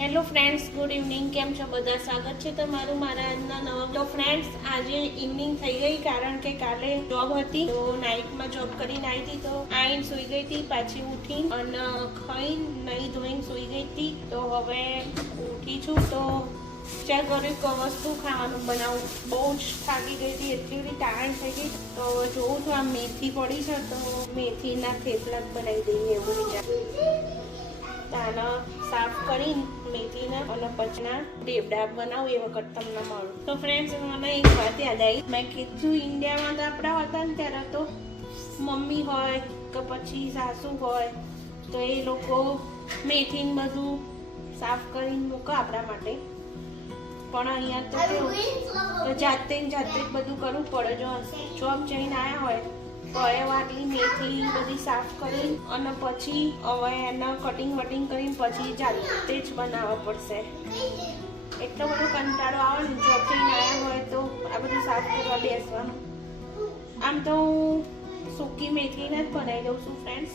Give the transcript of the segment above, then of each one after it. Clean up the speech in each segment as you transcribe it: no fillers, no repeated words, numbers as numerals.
Hello friends, good evening. કેમ છો બધા? સ્વાગત છે તમારું મારા આજના નવા. તો ફ્રેન્ડ્સ, આજે ઇવનિંગ થઈ ગઈ કારણ કે કાલે જોબ હતી, તો નાઇટમાં જોબ કરીને આવી હતી. તો આઈને સૂઈ ગઈ હતી, પાછી ઉઠી અને ખાઈને નહીં ધોઈને સૂઈ ગઈ હતી. તો હવે ઉઠી છું તો વિચાર કર્યું કે વસ્તુ ખાવાનું બનાવું. બહુ જ થાકી ગઈ હતી, એટલી બધી ટાયર્ડ થઈ ગઈ. તો જોઉં છું આ મેથી પડી છે તો મેથીના થેપલા બનાવી દઈએ એવું વિચાર. દાણા સાફ કરીને મેથીને અને પચના ઢેબડા બનાવું એ વખત તમને મળું. તો ફ્રેન્ડ્સ, મને એક વાત યાદ આવી. મેં કીધું ઇન્ડિયામાં તો આપણા હતા ને ત્યારે તો મમ્મી હોય કે પછી સાસુ હોય તો એ લોકો મેથીને બધું સાફ કરીને મૂકે આપણા માટે. પણ અહીંયા તો કેવું જાતે જ બધું કરવું પડે. જો જોબ જઈને આવ્યા હોય તો એ વાટલી મેથી બધી સાફ કરી અને પછી હવે એના કટિંગ વટિંગ કરીને પછી જાતે જ બનાવવા પડશે. એટલો બધો કંટાળો આવે ને જોબ જઈને આવ્યા હોય તો આ બધું સાફ કરવા બેસવાનું. આમ તો હું સૂકી મેથીને જ બનાવી દઉં છું ફ્રેન્ડ્સ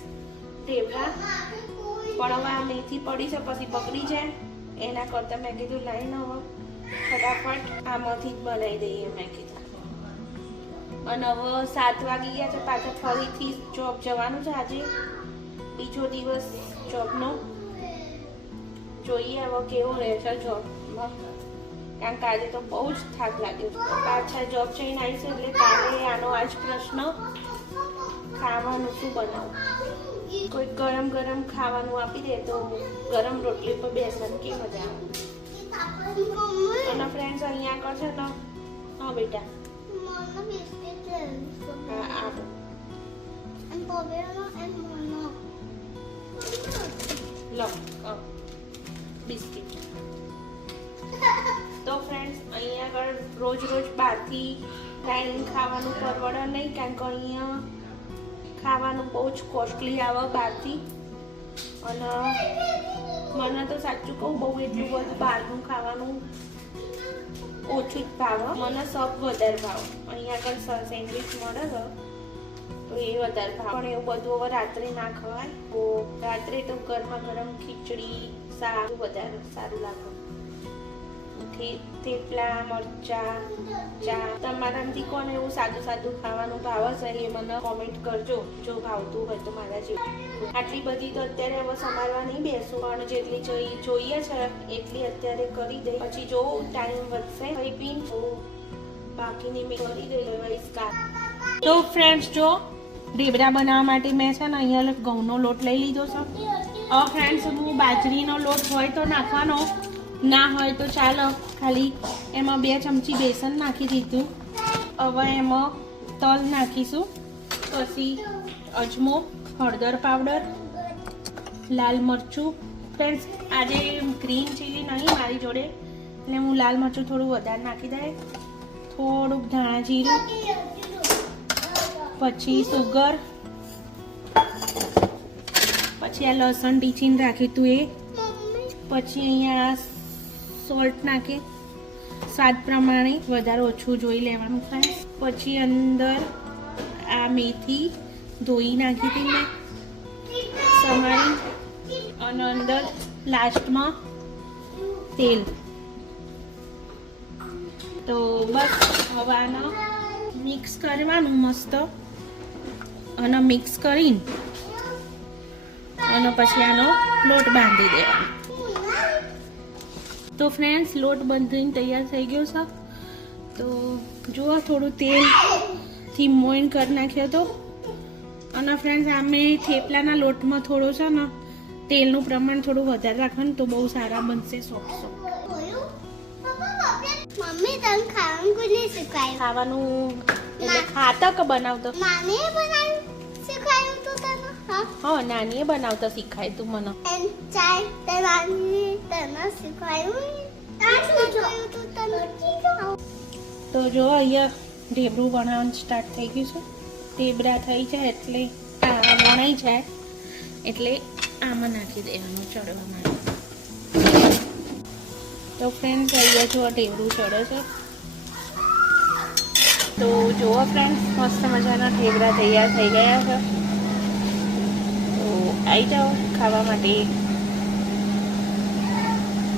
ઢેબરા, પણ હવે આ મેથી પડી છે પછી બગડી જાય એના કરતાં મેં કીધું લાઈને હવે ફટાફટ આમાંથી જ બનાવી દઈએ મેં કીધું. અને હવે 7 વાગી ગયા છે, પાછા ફરીથી જોબ જવાનું છે. આજે બીજો દિવસ જોબનો. જોઈએ હવે કેવો રહેશે જોબમાં, કારણ કે આજે તો બહુ જ થાક લાગ્યો. પાછા જોબ જઈને આવી છે એટલે કાલે આનો આ જ પ્રશ્ન, ખાવાનું શું બનાવું. કોઈ ગરમ ગરમ ખાવાનું આપી દે તો ગરમ રોટલી પર બેસવાની કે મજા આવે. અને ફ્રેન્ડ્સ અહીંયા કરશે ને, હા બેટા બિસ્કિટ. તો ફ્રેન્ડ્સ, અહીંયા આગળ રોજ બહારથી લાવીને ખાવાનું પરવડે નહીં, કારણ કે અહીંયા ખાવાનું બહુ જ કોસ્ટલી આવે બહારથી. અને મને તો સાચું કહું બહુ એટલું બધું બહારનું ખાવાનું ઓછું જ ભાવે. મને સબ વધારે ભાવે. અહીંયા આગળ સેન્ડવિચ મળે છે તો એ વધારે ભાવે, પણ એવું બધું હવે રાત્રે ના ખવાય. તો રાત્રે તો ગરમા ગરમ ખીચડી શાક વધારે સારું લાગે. થેપલા, મરચા, ચા. તમારામાંથી કોને એવું સાદું ખાવાનું ભાવે છે એ મને કોમેન્ટ કરજો, જો ભાવતું હોય તો મારા જેવું. આટલી બધી તો અત્યારે હવે સમારવા નહીં બેસું, પણ જેટલી જોઈએ છે એટલી અત્યારે કરી દઈ. પછી જો ટાઈમ વધશે ખાઈ પીને તો બાકીની મેં કરી દઈ. તો ફ્રેન્ડ્સ, જો ઢેબરા બનાવવા માટે મેં છે ને અહીંયા ઘઉંનો લોટ લઈ લીધો છે. ફ્રેન્ડ્સ, હું બાજરીનો લોટ હોય તો નાખવાનો, ના હોય તો ચાલો. ખાલી એમાં 2 ચમચી બેસન નાખી દીધું. હવે એમાં તલ નાખીશું, પછી અજમો, હળદર પાવડર, લાલ મરચું. ફ્રેન્ડ્સ, આજે ગ્રીન ચીલી નહીં મારી જોડે એટલે હું લાલ મરચું થોડું વધારે નાખી દઉં. થોડુંક ધાણા જીરું, પછી સુગર, પછી આ લસણ ટીચીને રાખ્યું હતું એ, પછી અહીંયા સોલ્ટ નાખી સ્વાદ પ્રમાણે, વધારે ઓછું જોઈ લેવાનું થાય. પછી અંદર આ મેથી ધોઈ નાખી હતી મેં સમારી, અને અંદર લાસ્ટમાં તેલ. તો બસ હવે આને મિક્સ કરવાનું મસ્ત, અને મિક્સ કરીને અને પછી આનો લોટ બાંધી દેવાનો. તો ફ્રેન્ડ્સ, લોટ બાંધીને તૈયાર થઈ ગયો છે. તો જુઓ, થોડું તેલથી મોઈન કરી નાખ્યો હતો. અને ફ્રેન્ડ્સ, આમે થેપલાના લોટમાં થોડું છે ને તેલનું પ્રમાણ થોડું વધારે રાખવાનું તો બહુ સારા બનશે, સોફ્ટ. મમ્મી તને ખાવાનું કોને શીખવાયું? ખાવાનું એટલે ખાતા કે બનાવતો? નાનીએ બનાવ્યું શીખવાયું તું તને? હા, નાનીએ બનાવતા શીખાય તું મને. એન ચાય તે નાની તને શીખવાયું? શીખવાયું તું તને? તો જો અહીંયા ઢેબરું બનાવવાનું સ્ટાર્ટ થઈ ગયું છે. ઢેબરા થઈ જાય એટલે વણાઈ જાય એટલે આમાં નાખી દેવાનું ચડવા માટે. તો ફ્રેન્ડ્સ, અહીંયા જો ઢેબરું ચડે છે. તો જુઓ ફ્રેન્ડ્સ, મસ્ત મજાના ઢેબરા તૈયાર થઈ ગયા છે. તો આવી જાઓ ખાવા માટે.